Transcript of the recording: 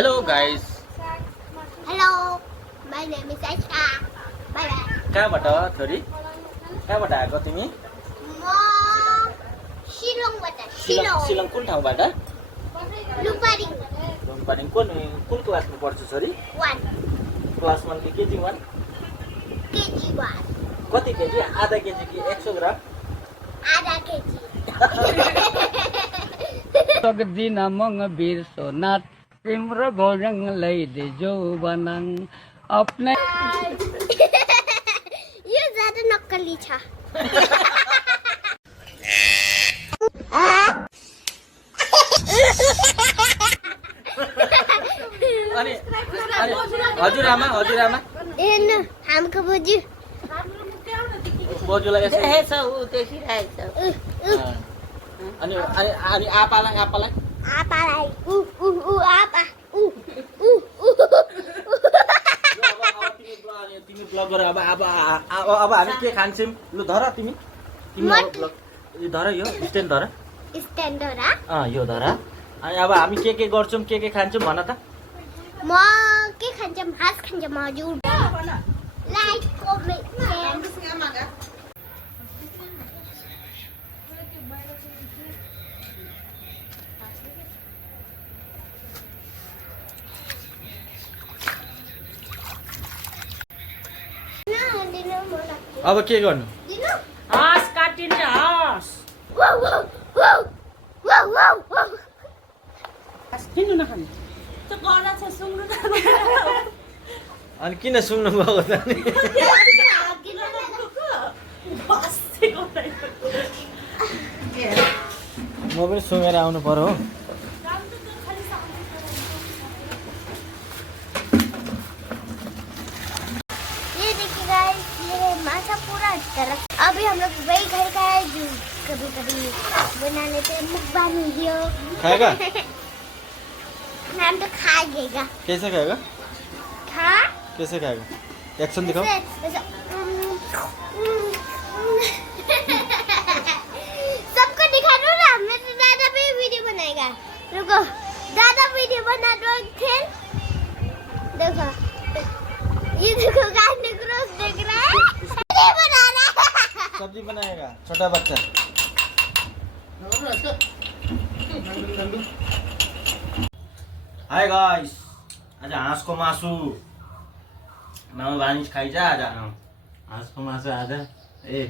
Hello guys. Hello, my name is Aisha. Bye bye. कहाँबाट छोरी? कहाँबाट आएको तिमी? म शिलङबाट. शिलङ कुन ठाउँबाट? लुपारिङ. लुम्पारिङ कुन क्लासमा पढ्छौ छोरी? 1 क्लास 1 कि केजी 1? केजी 1. कति केजी? आधा केजी कि 100 ग्राम? आधा केजी. सक्दिन मङ बिर्सोनाथ तिम्रो भोजन लैदे जो बनाङ आफ्नै यो ज्यादा नक्कली छ. अनि हजुरआमा हेर्नु हाम्रो बोजू. बोजूलाई यसो यसो ऊ देखिरहेछ अनि अनि आपालाई आपालाई आपा तिमी ब्लग गर अब हामी के खान्छौँ लु धर तिमी ब्लग धर यो स्ट्यान्ड धर स्ट्यान्डरा. यो धर अनि अब हामी के गर्छौँ के खान्छौँ भन त. म के खान्छम हाँस खान्छम हजुर. Like comment share. अब के गर्नु? हाँस काटिन्छ हाँस किन नखाने त्यो गरा छ सुँग्नु अनि किन सुन्नु भएको त नि? म पनि सुँगेर आउनु पर्यो हो. ये देखिए गाइस, ये माछा पूरा तरफ. अभी हम लोग वही घर का है जो कभी कभी बना लेते हैं मुकबान वीडियो. खाएगा? हम तो खाएगा. कैसे खाएगा? खा कैसे खाएगा? एक्शन दिखाओ. सबको दिखा दो ना. मैं तो दादा भी वीडियो बनाएगा. रुको, दादा वीडियो बना दो. फिर देखो, ये देखो गाने क्रॉस देख रहा है. वीडियो बना रहा है. सब्जी बनाएगा छोटा बच्चा. हाय गाइस, आज हाँसको मासु नौ भानिज खाइजा आज हाँसको मासु आज ए